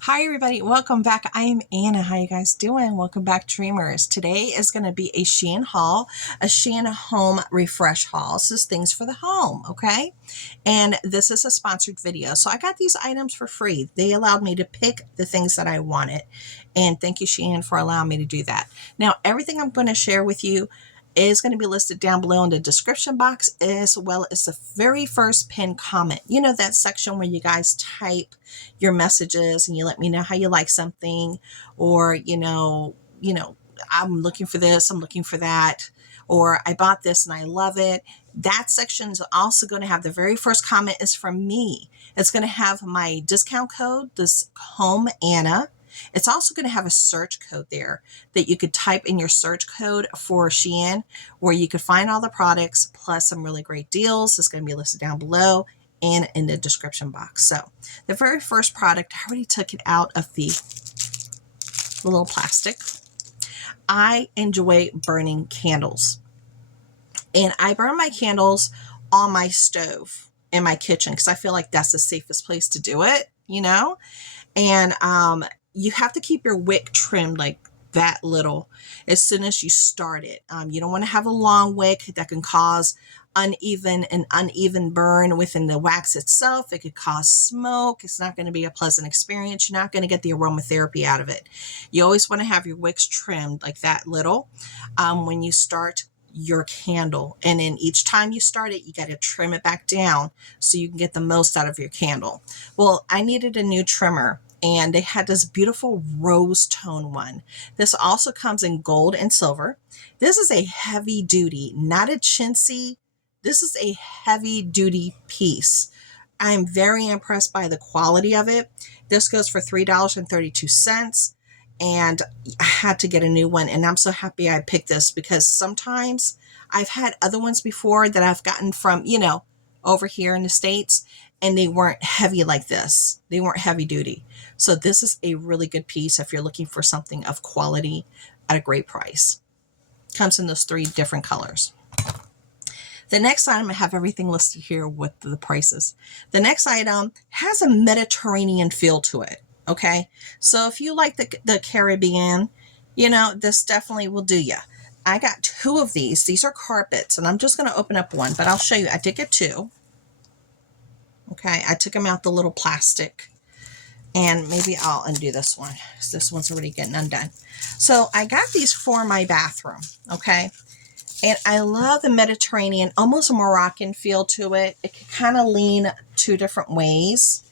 Hi everybody, welcome back. I am Anna. How you guys doing? Welcome back, Dreamers. Today is going to be a SHEIN haul, a SHEIN home refresh haul. This is things for the home, okay? And this is a sponsored video. So I got these items for free. They allowed me to pick the things that I wanted. And thank you, SHEIN, for allowing me to do that. Now, everything I'm going to share with you is going to be listed down below in the description box, as well as the very first pinned comment. You know, that section where you guys type your messages and you let me know how you like something, or I'm looking for this, I'm looking for that, or I bought this and I love it. That section is also going to have the very first comment is from me. It's going to have my discount code, this home Anna. It's also going to have a search code there that you could type in your search code for SHEIN, where you could find all the products plus some really great deals. It's going to be listed down below and in the description box. So the very first product, I already took it out of the little plastic. I enjoy burning candles, and I burn my candles on my stove in my kitchen because I feel like that's the safest place to do it, and you have to keep your wick trimmed like that little as soon as you start it. You don't want to have a long wick that can cause uneven burn within the wax itself. It could cause smoke. It's not going to be a pleasant experience. You're not going to get the aromatherapy out of it. You always want to have your wicks trimmed like that little when you start your candle, and then each time you start it, you got to trim it back down so you can get the most out of your candle. Well, I needed a new trimmer, and they had this beautiful rose tone one. This also comes in gold and silver. This is a heavy duty, not a chintzy. This is a heavy duty piece. I'm very impressed by the quality of it. This goes for $3.32, and I had to get a new one, and I'm so happy I picked this because sometimes I've had other ones before that I've gotten from, over here in the States, and they weren't heavy like this. They weren't heavy duty. So this is a really good piece if you're looking for something of quality at a great price. Comes in those 3 different colors. The next item, I have everything listed here with the prices. The next item has a Mediterranean feel to it, okay? So if you like the Caribbean, this definitely will do you. I got 2 of these. These are carpets, and I'm just going to open up one, but I'll show you. I did get 2. Okay, I took them out the little plastic, and maybe I'll undo this one because this one's already getting undone. So I got these for my bathroom, okay? And I love the Mediterranean, almost a Moroccan feel to it. It can kind of lean 2 different ways.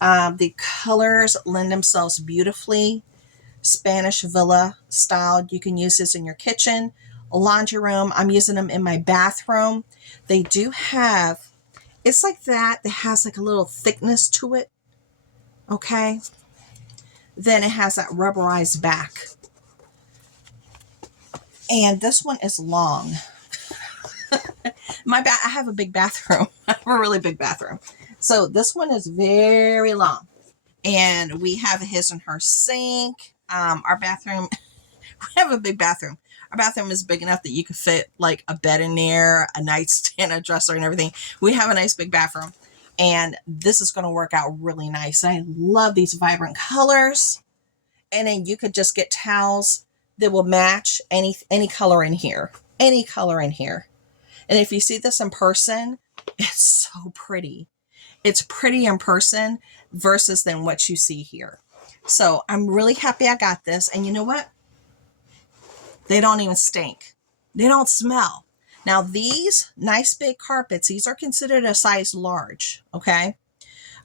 The colors lend themselves beautifully. Spanish villa style. You can use this in your kitchen, a laundry room. I'm using them in my bathroom. They do have, it's like that has like a little thickness to it. Okay. Then it has that rubberized back. And this one is long. I have a big bathroom. I have a really big bathroom. So this one is very long. And we have a his and her sink. Our bathroom, we have a big bathroom. Our bathroom is big enough that you could fit like a bed in there, a nightstand, a dresser, and everything. We have a nice big bathroom. And this is going to work out really nice. I love these vibrant colors. And then you could just get towels that will match any color in here. Any color in here. And if you see this in person, it's so pretty. It's pretty in person versus than what you see here. So I'm really happy I got this. And you know what? They don't even stink. They don't smell. Now these nice big carpets, these are considered a size large, okay?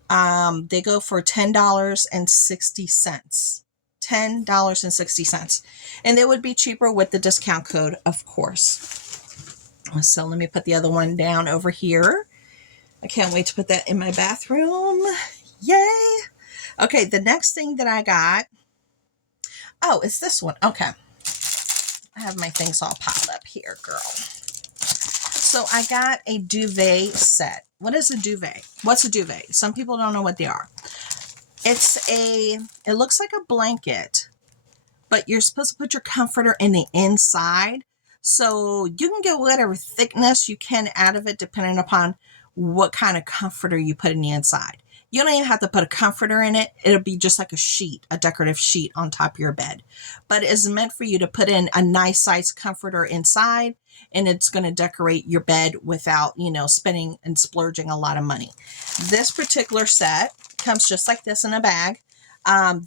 They go for $10.60. $10.60. And they would be cheaper with the discount code, of course. So let me put the other one down over here. I can't wait to put that in my bathroom. Yay. Okay, the next thing that I got, it's this one. Okay. I have my things all piled up here, girl. So I got a duvet set. What is a duvet? What's a duvet? Some people don't know what they are. It looks like a blanket, but you're supposed to put your comforter in the inside. So you can get whatever thickness you can out of it depending upon what kind of comforter you put in the inside. You don't even have to put a comforter in it. It'll be just like a sheet, a decorative sheet on top of your bed. But it's meant for you to put in a nice size comforter inside, and it's going to decorate your bed without, you know, spending and splurging a lot of money. This particular set comes just like this in a bag.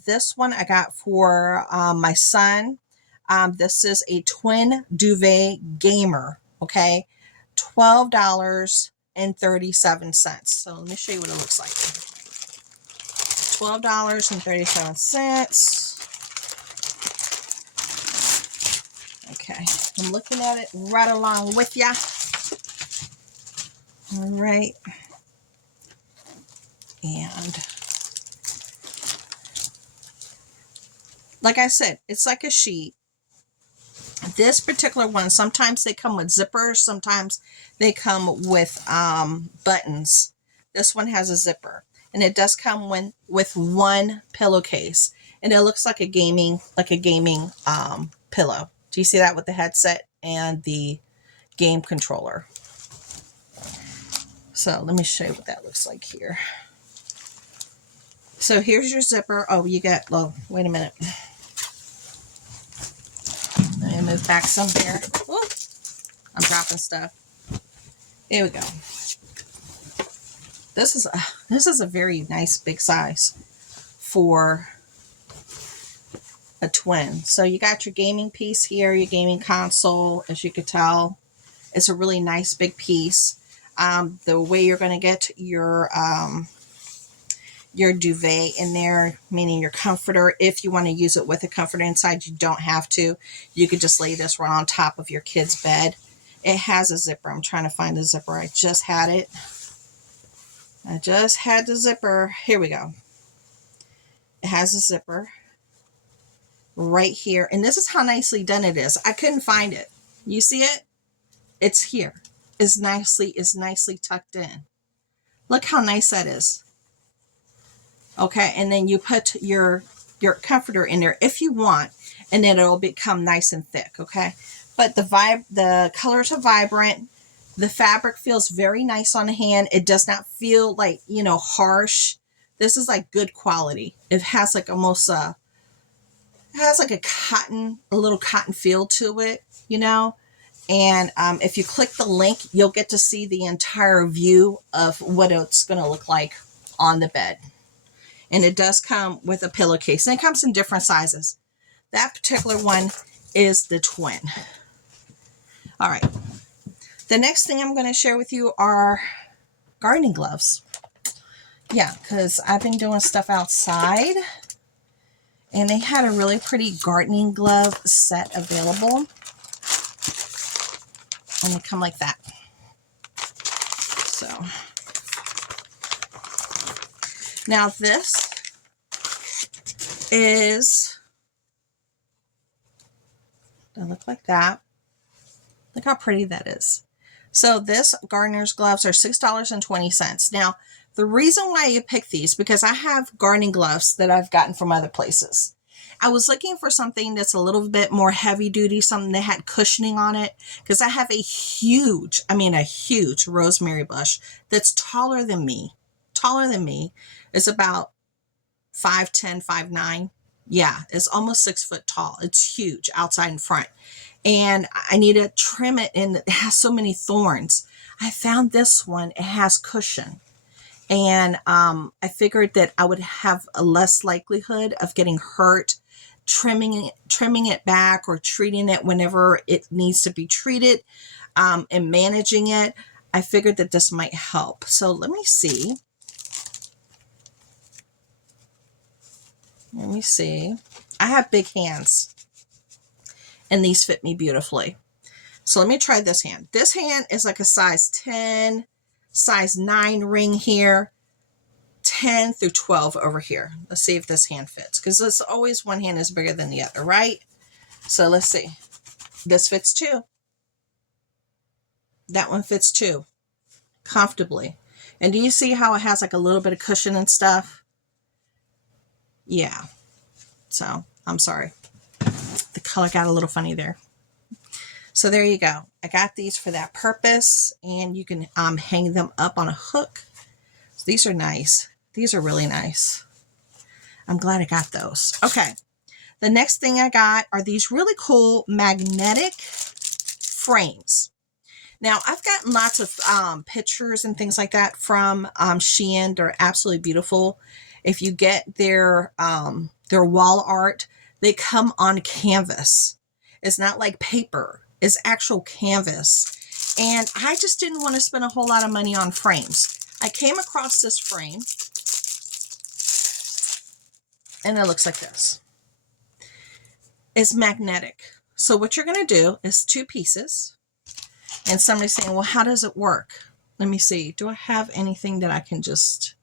This one I got for my son. This is a twin duvet gamer. Okay. $12.37. So let me show you what it looks like. $12.37. Okay, I'm looking at it right along with ya. All right. And like I said, it's like a sheet. This particular one, sometimes they come with zippers, sometimes they come with buttons. This one has a zipper, and it does come with one pillowcase, and it looks like a gaming pillow. Do you see that with the headset and the game controller? So let me show you what that looks like here. So here's your zipper. Oh, you got, well, wait a minute. Let me move back some here. Ooh, I'm dropping stuff. There we go. This is a very nice big size for a twin. So you got your gaming piece here, your gaming console. As you could tell, it's a really nice big piece. The way you're going to get your duvet in there, meaning your comforter. If you want to use it with a comforter inside, you don't have to. You could just lay this right on top of your kid's bed. It has a zipper. I'm trying to find the zipper. I just had it. I just had the zipper. Here we go. It has a zipper right here. And this is how nicely done it is. I couldn't find it. You see it? It's here. It's nicely tucked in. Look how nice that is. Okay, and then you put your comforter in there if you want, and then it'll become nice and thick, okay? But the colors are vibrant. The fabric feels very nice on the hand. It does not feel like, you know, harsh. This is like good quality. It has like almost it has like a little cotton feel to it, you know? And if you click the link, you'll get to see the entire view of what it's going to look like on the bed. And it does come with a pillowcase, and it comes in different sizes. That particular one is the twin. All right. The next thing I'm going to share with you are gardening gloves. Yeah, because I've been doing stuff outside, and they had a really pretty gardening glove set available. And they come like that. So now this is, they look like that. Look how pretty that is. So this gardener's gloves are $6.20. Now, the reason why you pick these, because I have gardening gloves that I've gotten from other places. I was looking for something that's a little bit more heavy duty, something that had cushioning on it, because I have a huge rosemary bush that's taller than me. It's about 5'10", 5'9". Yeah, it's almost 6 foot tall. It's huge outside and front. And I need to trim it, and it has so many thorns. I found this one, it has cushion. And I figured that I would have a less likelihood of getting hurt trimming it back or treating it whenever it needs to be treated, and managing it. I figured that this might help. So let me see. I have big hands, and these fit me beautifully. So let me try this hand. This hand is like a size 10, size 9 ring here, 10 through 12 over here. Let's see if this hand fits, because it's always one hand is bigger than the other, right? So let's see. This fits too. That one fits too, comfortably. And do you see how it has like a little bit of cushion and stuff? Yeah. So I'm sorry. The color got a little funny there. So there you go. I got these for that purpose, and you can hang them up on a hook. So these are nice. These are really nice. I'm glad I got those. Okay. The next thing I got are these really cool magnetic frames. Now, I've gotten lots of pictures and things like that from SHEIN. They're absolutely beautiful. If you get their wall art, they come on canvas. It's not like paper. It's actual canvas. And I just didn't want to spend a whole lot of money on frames. I came across this frame, and it looks like this. It's magnetic. So what you're going to do is 2 pieces. And somebody's saying, well, how does it work? Let me see. Do I have anything that I can just,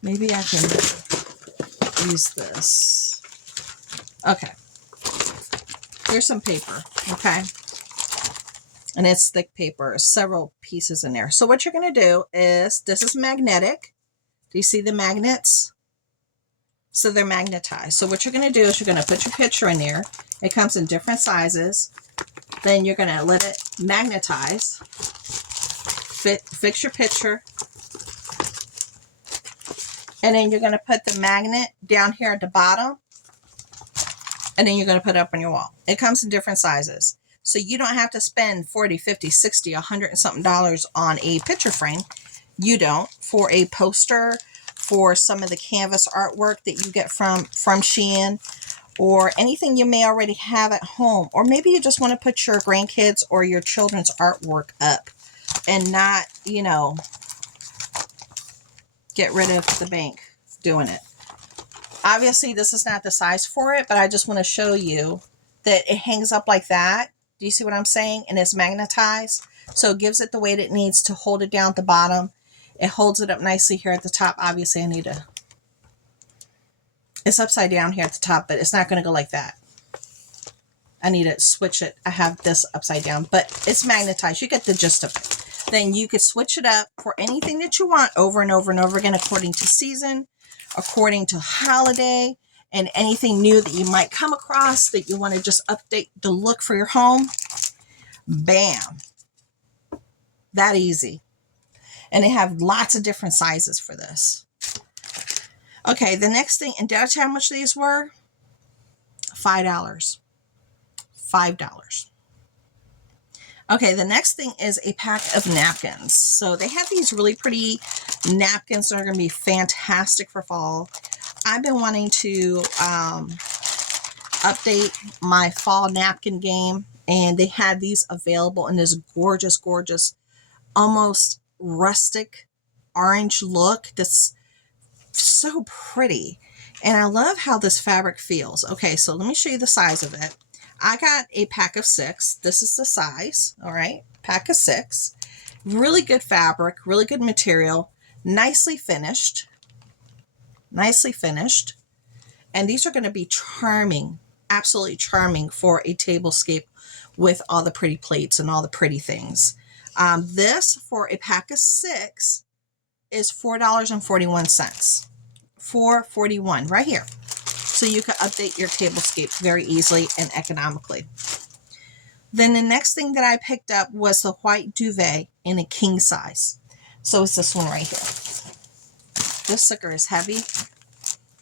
maybe I can use this. Okay. Here's some paper. Okay. And it's thick paper, several pieces in there. So what you're going to do is, this is magnetic. Do you see the magnets? So they're magnetized. So what you're going to do is you're going to put your picture in there. It comes in different sizes. Then you're going to let it magnetize. Fix your picture. And then you're going to put the magnet down here at the bottom. And then you're going to put it up on your wall. It comes in different sizes. So you don't have to spend $40, $50, $60, $100 and something on a picture frame. You don't. For a poster, for some of the canvas artwork that you get from SHEIN, or anything you may already have at home. Or maybe you just want to put your grandkids or your children's artwork up and not, you know, get rid of the bank doing it. Obviously, this is not the size for it, but I just want to show you that it hangs up like that. Do you see what I'm saying? And it's magnetized. So it gives it the weight it needs to hold it down at the bottom. It holds it up nicely here at the top. Obviously, I need to... It's upside down here at the top, but it's not going to go like that. I need to switch it. I have this upside down, but it's magnetized. You get the gist of it. Then you could switch it up for anything that you want over and over and over again, according to season, according to holiday, and anything new that you might come across that you want to just update the look for your home. Bam. That easy. And they have lots of different sizes for this. Okay, the next thing, and did I tell you how much these were? $5. $5. Okay, the next thing is a pack of napkins. So they have these really pretty napkins that are going to be fantastic for fall. I've been wanting to update my fall napkin game, and they had these available in this gorgeous, gorgeous, almost rustic orange look that's so pretty. And I love how this fabric feels. Okay, so let me show you the size of it. I got a pack of 6. This is the size. All right, pack of 6. Really good fabric, really good material, nicely finished. Nicely finished. And these are going to be charming, absolutely charming for a tablescape with all the pretty plates and all the pretty things. This for a pack of 6 is $4.41. $4.41 right here. So you can update your tablescape very easily and economically. Then the next thing that I picked up was the white duvet in a king size. So it's this one right here. This sucker is heavy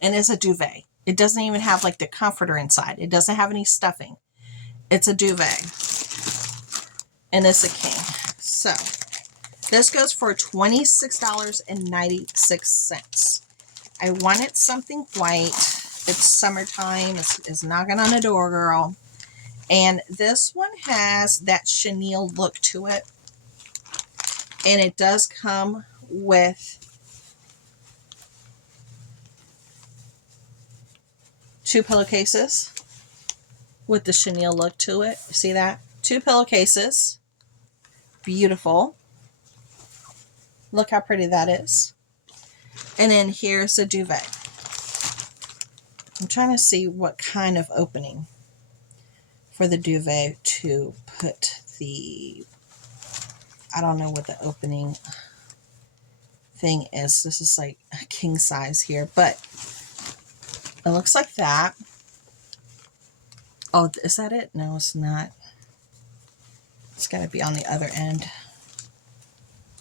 and it's a duvet. It doesn't even have like the comforter inside. It doesn't have any stuffing. It's a duvet and it's a king. So this goes for $26.96. I wanted something white. It's summertime. It's knocking on the door, girl. And this one has that chenille look to it. And it does come with 2 pillowcases with the chenille look to it. See that? 2 pillowcases. Beautiful. Look how pretty that is. And then here's the duvet. I'm trying to see what kind of opening for the duvet to put the, I don't know what the opening thing is. This is like a king size here, but it looks like that. Oh, is that it? No, it's not. It's got to be on the other end.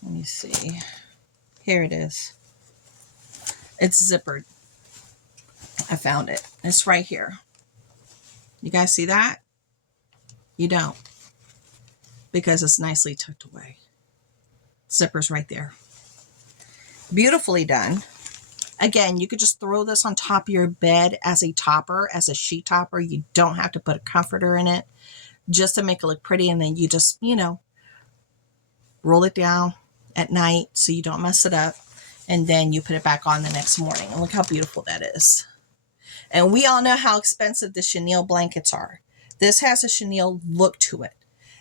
Let me see. Here it is. It's zippered. I found it. It's right here. You guys see that? You don't, because it's nicely tucked away. Zipper's right there. Beautifully done. Again, you could just throw this on top of your bed as a topper, as a sheet topper. You don't have to put a comforter in it just to make it look pretty. And then you just, you know, roll it down at night so you don't mess it up. And then you put it back on the next morning. And look how beautiful that is. And we all know how expensive the chenille blankets are. This has a chenille look to it.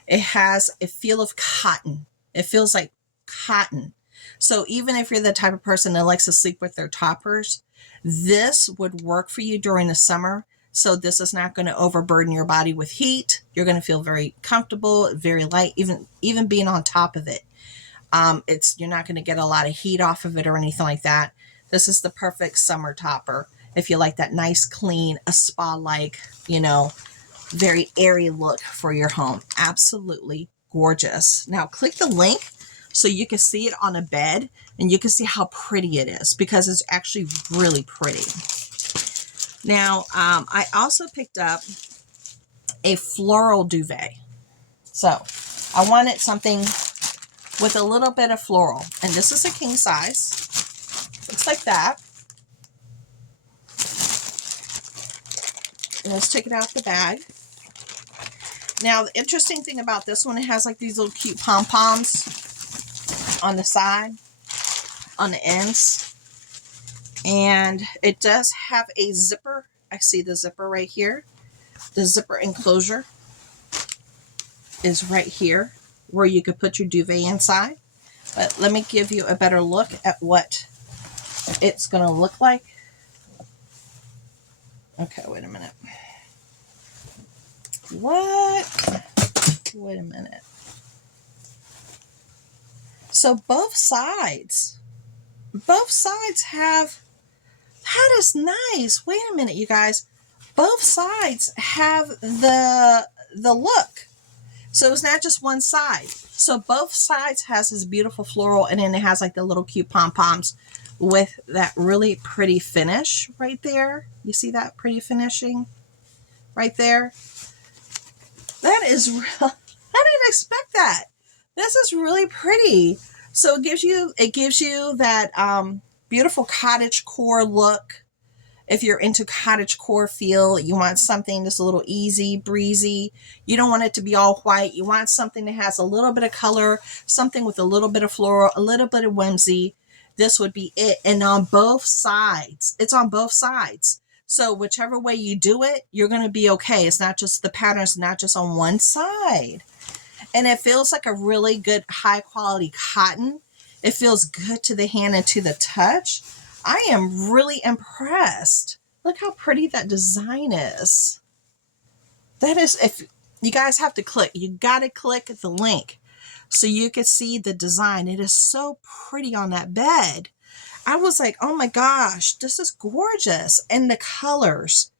It has a feel of cotton. It feels like cotton. So even if you're the type of person that likes to sleep with their toppers, this would work for you during the summer. So this is not going to overburden your body with heat. You're going to feel very comfortable, very light, even being on top of it. You're not going to get a lot of heat off of it or anything like that. This is the perfect summer topper. If you like that nice, clean, a spa-like, you know, very airy look for your home. Absolutely gorgeous. Now click the link so you can see it on a bed and you can see how pretty it is, because it's actually really pretty. Now, I also picked up a floral duvet. So I wanted something with a little bit of floral, and this is a king size. Looks like that. And let's take it out of the bag. Now, the interesting thing about this one, it has like these little cute pom-poms on the side, on the ends. And it does have a zipper. I see the zipper right here. The zipper enclosure is right here where you could put your duvet inside. But let me give you a better look at what it's going to look like. Okay, wait a minute. What? Wait a minute. So both sides have, that is nice. Wait a minute, you guys. Both sides have the look. So it's not just one side. So both sides has this beautiful floral, and then it has like the little cute pom-poms with that really pretty finish right there. You see that pretty finishing right there? That is real. I didn't expect that. This is really pretty. So it gives you that beautiful cottage core look. If you're into cottage core feel, you want something that's a little easy, breezy. You don't want it to be all white. You want something that has a little bit of color, something with a little bit of floral, a little bit of whimsy. This would be it. And on both sides, it's on both sides. So whichever way you do it, you're going to be okay. It's not just the pattern's not just on one side. And it feels like a really good high quality cotton. It feels good to the hand and to the touch. I am really impressed. Look how pretty that design is. That is, if you guys have to click, you got to click the link so you can see the design. It is so pretty on that bed. I was like, oh my gosh, this is gorgeous. And the colors,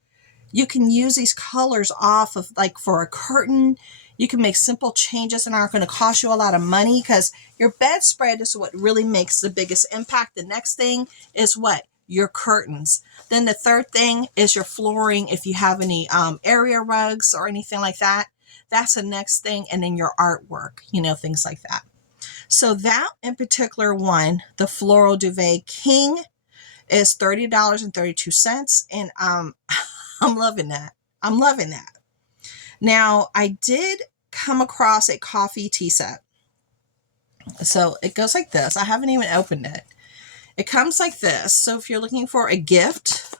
you can use these colors off of like for a curtain. You can make simple changes and aren't going to cost you a lot of money, because your bedspread is what really makes the biggest impact. The next thing is what? Your curtains. Then the third thing is your flooring. If you have any area rugs or anything like that, that's the next thing. And then your artwork, you know, things like that. So that in particular one, the floral duvet king, is $30.32. And I'm loving that. I'm loving that. Now, I did come across a coffee tea set. So it goes like this. I haven't even opened it. It comes like this. So if you're looking for a gift,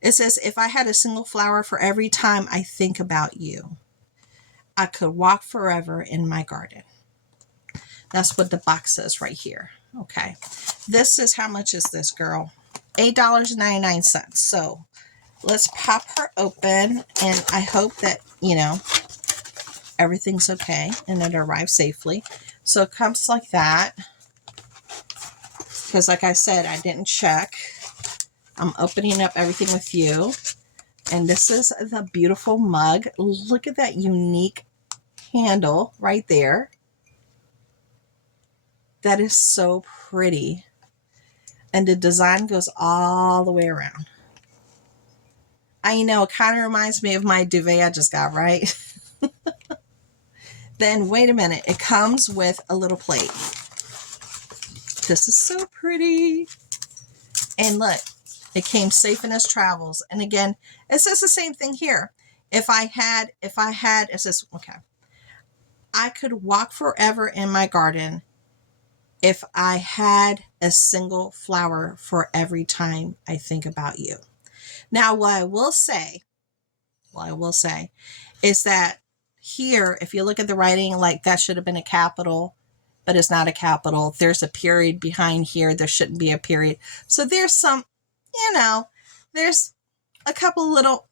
it says, if I had a single flower for every time I think about you, I could walk forever in my garden. That's what the box says right here. Okay. This is, how much is this, girl? $8.99. So let's pop her open, and I hope that, you know, everything's okay and it arrives safely. So it comes like that, because like I said, I didn't check. I'm opening up everything with you. And this is the beautiful mug. Look at that unique handle right there. That is so pretty. And the design goes all the way around. I know, it kind of reminds me of my duvet I just got, right? Then wait a minute, it comes with a little plate. This is so pretty. And look, it came safe in its travels. And again, it says the same thing here. It says, okay, I could walk forever in my garden if I had a single flower for every time I think about you. Now, what I will say is that here, if you look at the writing, like that should have been a capital, but it's not a capital. There's a period behind here. There shouldn't be a period. So there's some, there's a couple little,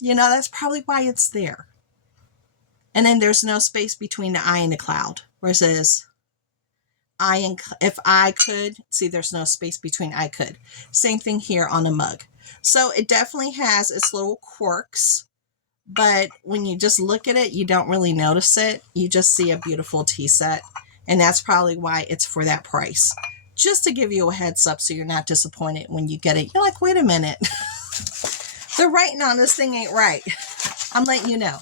that's probably why it's there. And then there's no space between the I and the cloud, where it says if I could, see, there's no space between I could. Same thing here on the mug. So it definitely has its little quirks, but when you just look at it, you don't really notice it. You just see a beautiful tea set. And that's probably why it's for that price. Just to give you a heads up so you're not disappointed when you get it. You're like, wait a minute. The writing on this thing ain't right. I'm letting you know.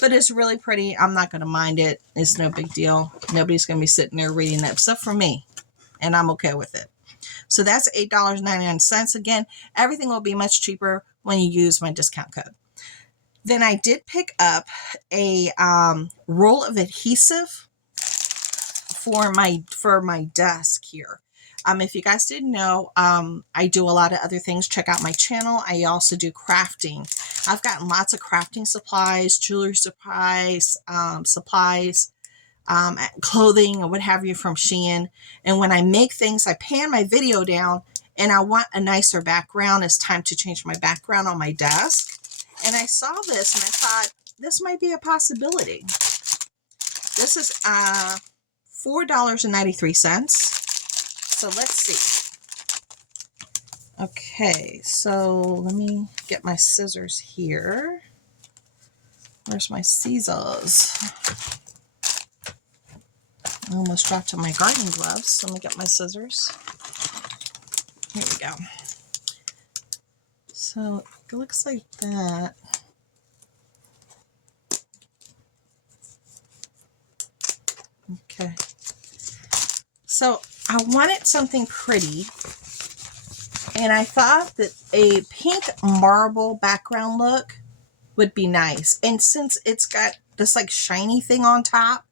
But it's really pretty. I'm not going to mind it. It's no big deal. Nobody's going to be sitting there reading that except for me. And I'm okay with it. So that's $8.99. Again, everything will be much cheaper when you use my discount code. Then I did pick up a roll of adhesive for my desk here. If you guys didn't know, I do a lot of other things. Check out my channel. I also do crafting. I've gotten lots of crafting supplies, jewelry supplies, clothing, or what have you from SHEIN. And when I make things, I pan my video down and I want a nicer background. It's time to change my background on my desk. And I saw this and I thought, this might be a possibility. This is $4.93. So let's see. Okay, so let me get my scissors here. Where's my scissors? I almost dropped to my gardening gloves. So let me get my scissors. Here we go. So it looks like that. Okay. So I wanted something pretty, and I thought that a pink marble background look would be nice. And since it's got this like shiny thing on top,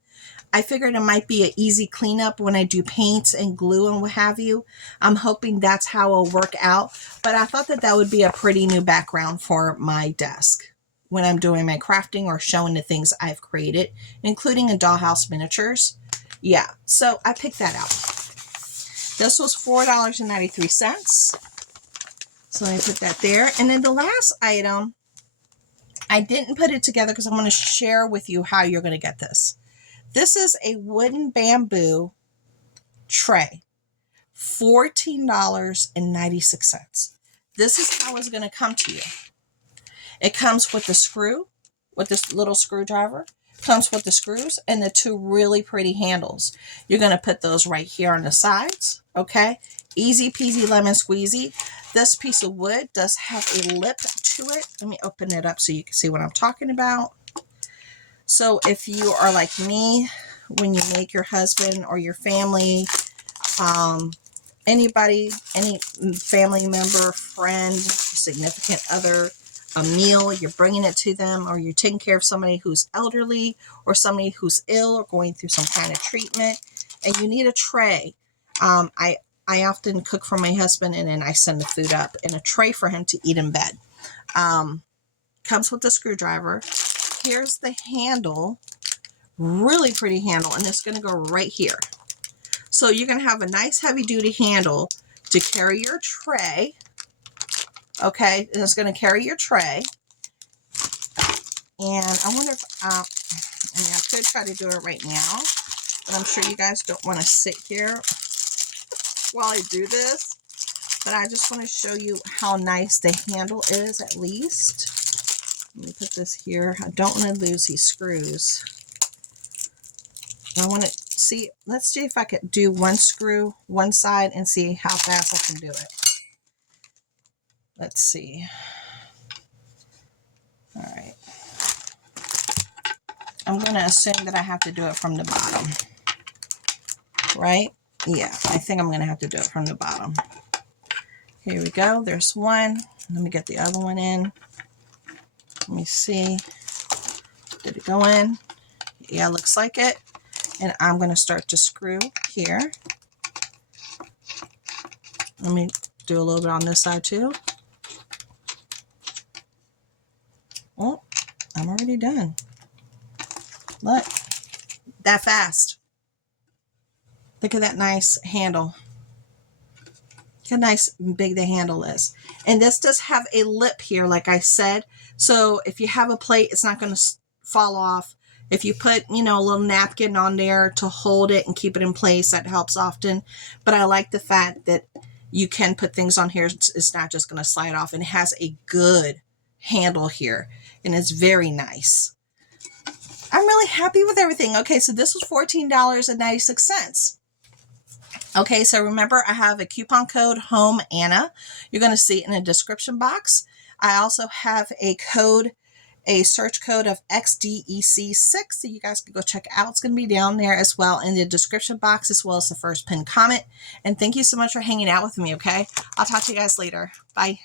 I figured it might be an easy cleanup when I do paints and glue and what have you. I'm hoping that's how it'll work out. But I thought that that would be a pretty new background for my desk when I'm doing my crafting or showing the things I've created, including in dollhouse miniatures. Yeah, so I picked that out. This was $4.93. So let me put that there. And then the last item, I didn't put it together because I'm going to share with you how you're going to get this. This is a wooden bamboo tray, $14.96. This is how it's going to come to you. It comes with the screw, with this little screwdriver. Comes with the screws and the two really pretty handles. You're going to put those right here on the sides. Okay. Easy peasy lemon squeezy. This piece of wood does have a lip to it. Let me open it up so you can see what I'm talking about. So if you are like me, when you make your husband or your family, anybody, any family member, friend, significant other, a meal, you're bringing it to them, or you're taking care of somebody who's elderly or somebody who's ill or going through some kind of treatment, and you need a tray. I often cook for my husband, and then I send the food up in a tray for him to eat in bed. Comes with the screwdriver. Here's the handle, really pretty handle, and it's going to go right here. So you're going to have a nice heavy duty handle to carry your tray. Okay, and it's going to carry your tray. And I wonder if, I could try to do it right now, but I'm sure you guys don't want to sit here while I do this. But I just want to show you how nice the handle is, at least. Let me put this here. I don't want to lose these screws. I want it see if I could do one screw one side and see how fast I can do it. Let's see. All right. I'm going to assume that I have to do it from the bottom, right? Yeah, I think I'm going to have to do it from the bottom. Here we go. There's one. Let me get the other one in. Let me see. Did it go in? Yeah, looks like it. And I'm going to start to screw here. Let me do a little bit on this side too. Oh, I'm already done. Look, that fast. Look at that nice handle. Look how nice and big the handle is. And this does have a lip here, like I said. So if you have a plate, it's not going to fall off. If you put, you know, a little napkin on there to hold it and keep it in place, that helps often. But I like the fact that you can put things on here. It's not just going to slide off. And it has a good handle here. And it's very nice. I'm really happy with everything. Okay, so this was $14.96. Okay, so remember I have a coupon code HOME ANNA. You're going to see it in the description box. I also have a search code of XDEC6 that you guys can go check out. It's going to be down there as well in the description box, as well as the first pinned comment. And thank you so much for hanging out with me, okay? I'll talk to you guys later. Bye.